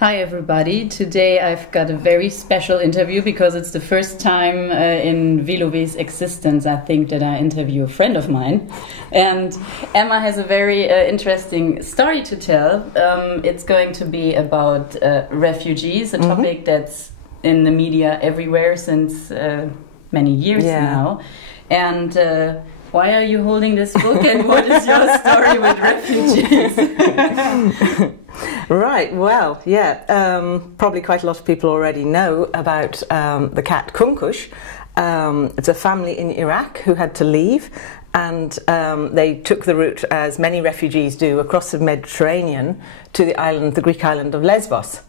Hi everybody, today I've got a very special interview because it's the first time in lové's existence, I think, that I interview a friend of mine. And Emma has a very interesting story to tell. It's going to be about refugees, a topic that's in the media everywhere since many years now. And why are you holding this book and what is your story with refugees? Right, well, probably quite a lot of people already know about the cat Kunkush. It's a family in Iraq who had to leave, and they took the route, as many refugees do, across the Mediterranean to the Greek island of Lesbos.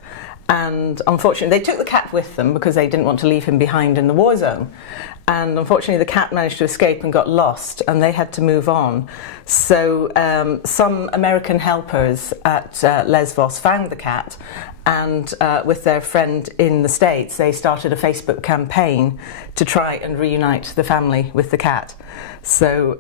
And unfortunately, they took the cat with them because they didn't want to leave him behind in the war zone. And unfortunately, the cat managed to escape and got lost, and they had to move on. So some American helpers at Lesbos found the cat, and with their friend in the States, they started a Facebook campaign to try and reunite the family with the cat. So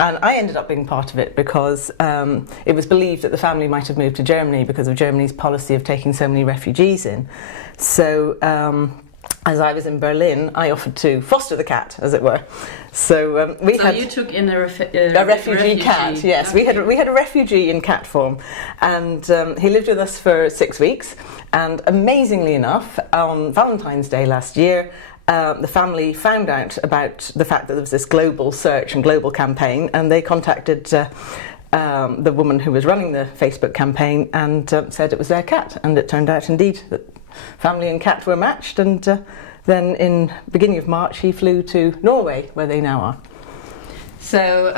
and I ended up being part of it because it was believed that the family might have moved to Germany because of Germany's policy of taking so many refugees in. So as I was in Berlin, I offered to foster the cat, as it were. So you took in a refugee cat. Yes, okay. we had a refugee in cat form, and he lived with us for 6 weeks. And amazingly enough, on Valentine's Day last year, the family found out about the fact that there was this global search and global campaign, and they contacted the woman who was running the Facebook campaign and said it was their cat. And it turned out indeed that family and cat were matched, and then in beginning of March he flew to Norway, where they now are. So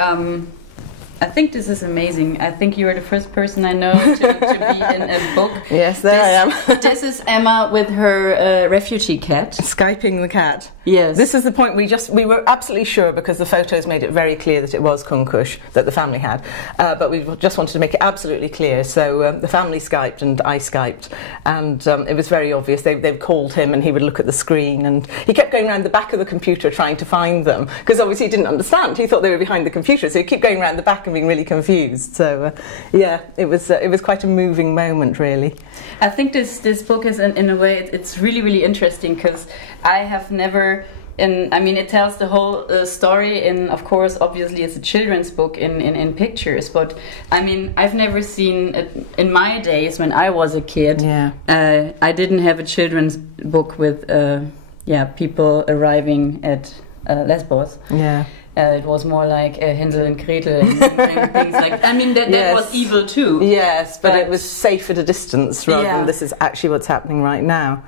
I think this is amazing. I think you are the first person I know to be in a book. Yes, I am. This is Emma with her refugee cat. Skyping the cat. Yes. This is the point we were absolutely sure, because the photos made it very clear that it was Kunkush that the family had. But we just wanted to make it absolutely clear. So the family Skyped and I Skyped, and it was very obvious. They've called him and he would look at the screen, and he kept going around the back of the computer trying to find them, because obviously he didn't understand. He thought they were behind the computer, so he'd keep going around the back and being really confused. So it was quite a moving moment, really. I think this book is in a way it's really interesting, because I have never it tells the whole story in, of course, obviously it's a children's book in pictures, but I mean, I've never seen it in my days when I was a kid. I didn't have a children's book with people arriving at Lesbos. It was more like Hänsel and Gretel and things like that. I mean, that was evil too. Yes, but it was safe at a distance rather than this is actually what's happening right now.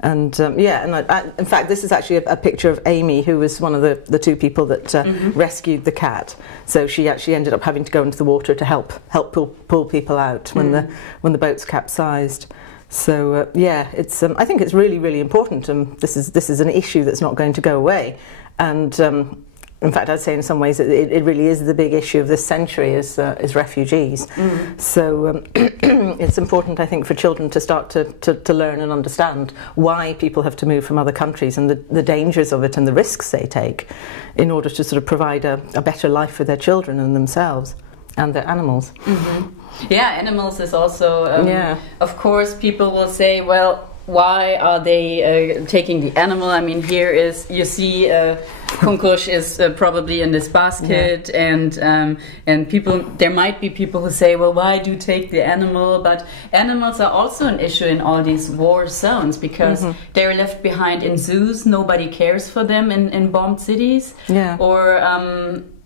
And in fact, this is actually a picture of Amy, who was one of the two people that rescued the cat. So she actually ended up having to go into the water to help pull people out when the boats capsized. So it's I think it's really important. This is an issue that's not going to go away, and in fact, I'd say in some ways it really is the big issue of this century is refugees. So it's important, I think, for children to start to learn and understand why people have to move from other countries and the dangers of it and the risks they take in order to sort of provide a better life for their children and themselves and their animals. Yeah, animals is also, of course, people will say, well, why are they taking the animal? I mean, you see Kunkush is probably in this basket, and people. There might be people who say, well, why do you take the animal? But animals are also an issue in all these war zones, because they're left behind in zoos. Nobody cares for them in bombed cities. Or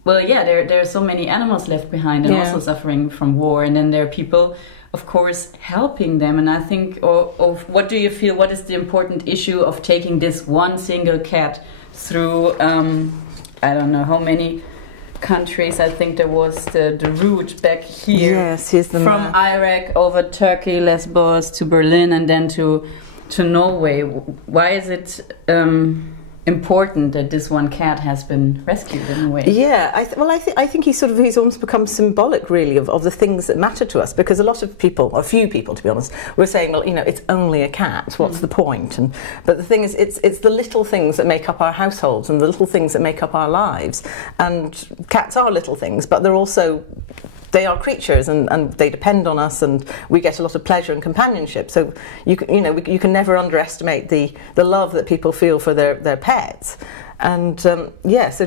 there are so many animals left behind and also suffering from war, and then there are people, of course, helping them. And I think, what do you feel, what is the important issue of taking this one single cat through, I don't know how many countries? I think there was the route back here. Yes, here's the from Iraq over Turkey, Lesbos to Berlin, and then to Norway. Why is it important that this one cat has been rescued in a way? I think he's almost become symbolic, really, of the things that matter to us, because a lot of people, or a few people to be honest, were saying, well, it's only a cat, what's the point? But the thing is, it's the little things that make up our households and the little things that make up our lives, and cats are little things, but they're also they are creatures, and they depend on us, and we get a lot of pleasure and companionship. So you can never underestimate the love that people feel for their pets. And so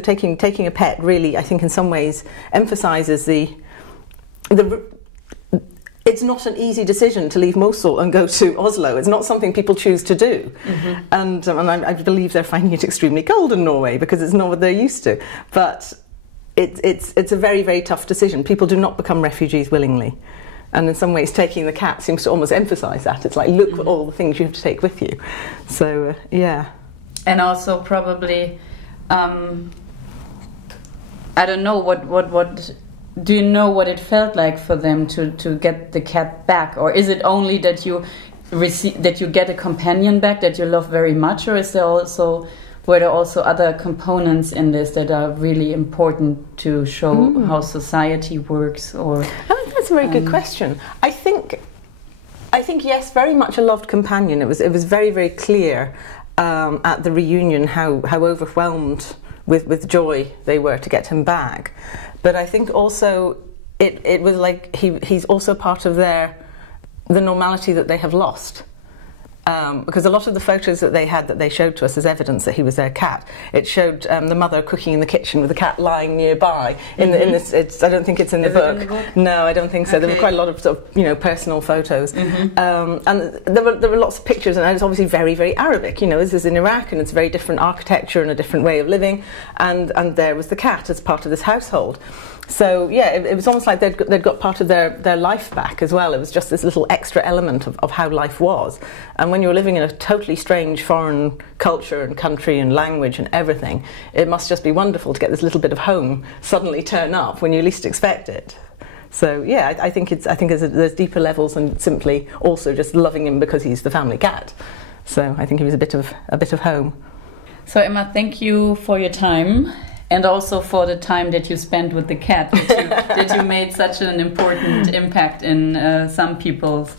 taking a pet really, I think, in some ways emphasises it's not an easy decision to leave Mosul and go to Oslo. It's not something people choose to do. And I believe they're finding it extremely cold in Norway because it's not what they're used to. But it's a very, very tough decision. People do not become refugees willingly. And in some ways, taking the cat seems to almost emphasise that. It's like, look at all the things you have to take with you. So, yeah. And also probably, I don't know, what do you know what it felt like for them to get the cat back? Or is it only that you get a companion back that you love very much? Or were there also other components in this that are really important to show how society works? Or I think that's a very good question. I think yes, very much a loved companion. It was very, very clear at the reunion how overwhelmed with joy they were to get him back. But I think also it was like he's also part of the normality that they have lost. Because a lot of the photos that they had that they showed to us as evidence that he was their cat, it showed the mother cooking in the kitchen with the cat lying nearby. In this, I don't think it's in the book. In the book. No, I don't think so. Okay. There were quite a lot of sort of, personal photos, and there were lots of pictures, and it's obviously very, very Arabic. This is in Iraq, and it's a very different architecture and a different way of living, and there was the cat as part of this household. So yeah, it was almost like they'd got part of their life back as well. It was just this little extra element of how life was. And when you're living in a totally strange foreign culture and country and language and everything, it must just be wonderful to get this little bit of home suddenly turn up when you least expect it. So yeah, I think there's deeper levels than simply also just loving him because he's the family cat. So I think he was a bit of home. So Emma, thank you for your time. And also for the time that you spent with the cat, that you made such an important impact in some people's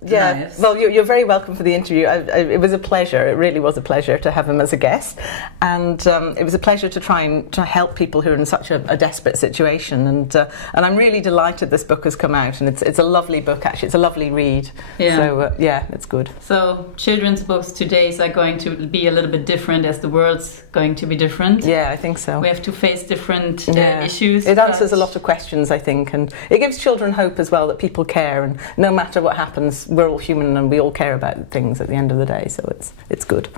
lives. Well, you're very welcome for the interview. It was a pleasure. It really was a pleasure to have him as a guest, and it was a pleasure to try and help people who are in such a desperate situation. And I'm really delighted this book has come out, and it's a lovely book. Actually, it's a lovely read. Yeah. So it's good. So children's books today are going to be a little bit different as the world's going to be different. Yeah, I think so. We have to face different issues. It answers a lot of questions, I think, and it gives children hope as well that people care, and no matter what happens, we're all human and we all care about things at the end of the day, so it's good.